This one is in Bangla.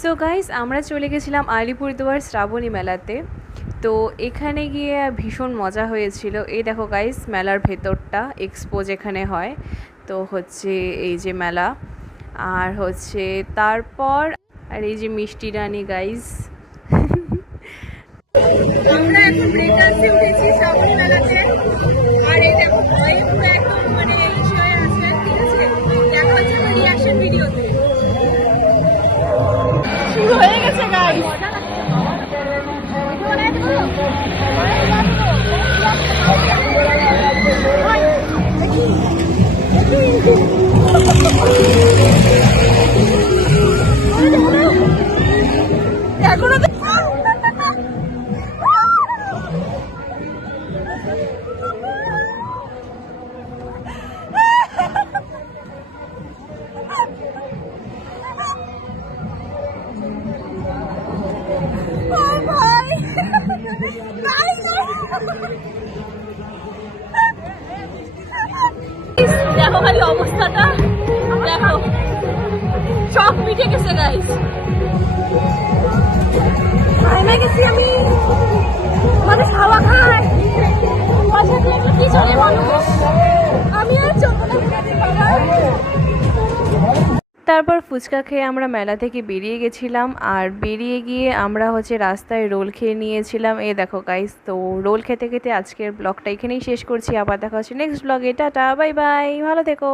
সো গাইস, আমরা চলে গেছিলাম আলিপুরদুয়ার শ্রাবণী মেলাতে। তো এখানে গিয়ে ভীষণ মজা হয়েছিল। এই দেখো গাইস, মেলার ভেতরটা এক্সপো যেখানে হয়, তো হচ্ছে এই যে মেলা, আর হচ্ছে তারপর আর এই যে মিষ্টি রানী গাইস। আমরা এখন ব্রেক ডান্সে উঠেছি শ্রাবণী মেলাতে। আর এই দেখো ভয়ে পুরো একদম মানে ইস হয়ে আছে, ঠিক আছে? দেখা হচ্ছে আমার রিয়াকশন ভিডিওতে। শুরু হয়ে গেছে গাইস। এখনো দেখো ভাই অবস্থাটা, দেখো চক মিটে গেছে গাইস। আমি গেছি, আমি মানুষ হাওয়া খায়, পিছনে মানুষ, আমি আর চলবো না। তারপর ফুচকা খেয়ে আমরা মেলা থেকে বেরিয়ে গেছিলাম, আর বেরিয়ে গিয়ে আমরা হচ্ছে রাস্তায় রোল খেয়ে নিয়েছিলাম। এই দেখো গাইস, তো রোল খেতে খেতে আজকের ব্লগটা এখানেই শেষ করছি। আবার দেখা হচ্ছে নেক্সট ব্লগে। টাটা, বাই বাই, ভালো থেকো।